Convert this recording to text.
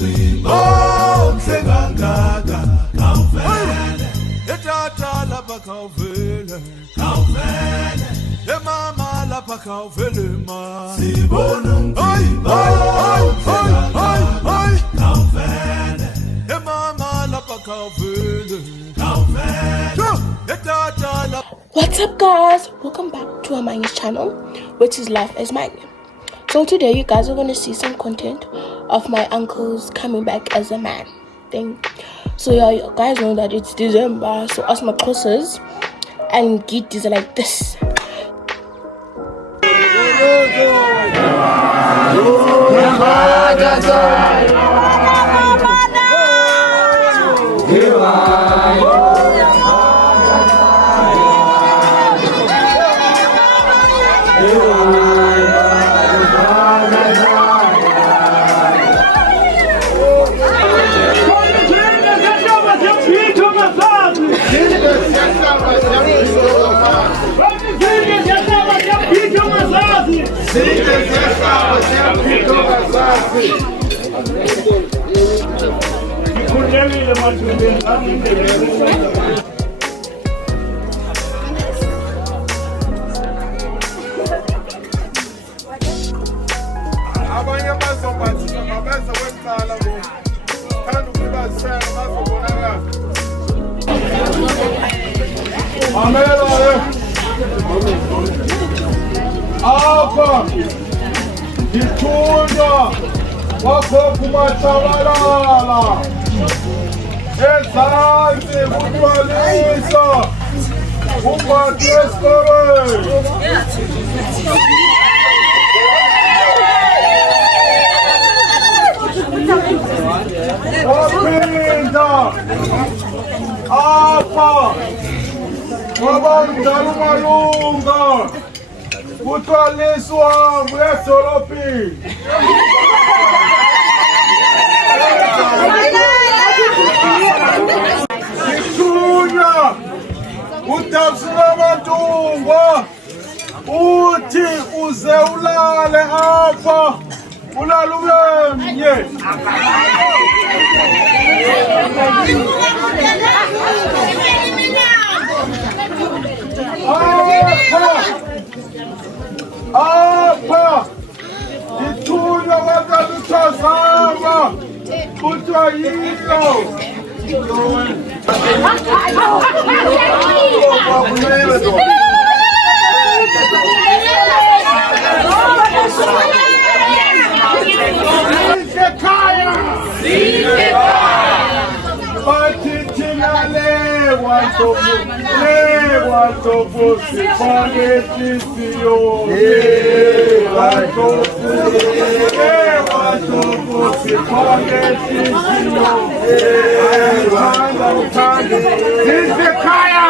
umcimbo mhlengangaka kawuvele etata lapha kawuvele emama lapha kawuvele ma sibona umcimbo kawuvele emama lapha kawuvele etata lapha. What's up guys, welcome back to my channel, which is Life as Mine. So today you guys are going to see some content of my uncles coming back as a man thing. So yeah, you guys know that it's December, so us my closers and Ngidi are like this. Apa dithunywa wakhokhumathabalala ezantsi kugcwalisa umphathi wesikolweni waphinda apha wabamdala umalunga kuthiwa edolophini ithunywa uDavsilamatungwa uthi uze ulale apha ulale ube mnye apha ithunywa kwakalithazama kuthiwa yilo bathi thina lewantofu sifake enhliziyo lewantofu sifake enhliziyo uthanda uthande sisekhaya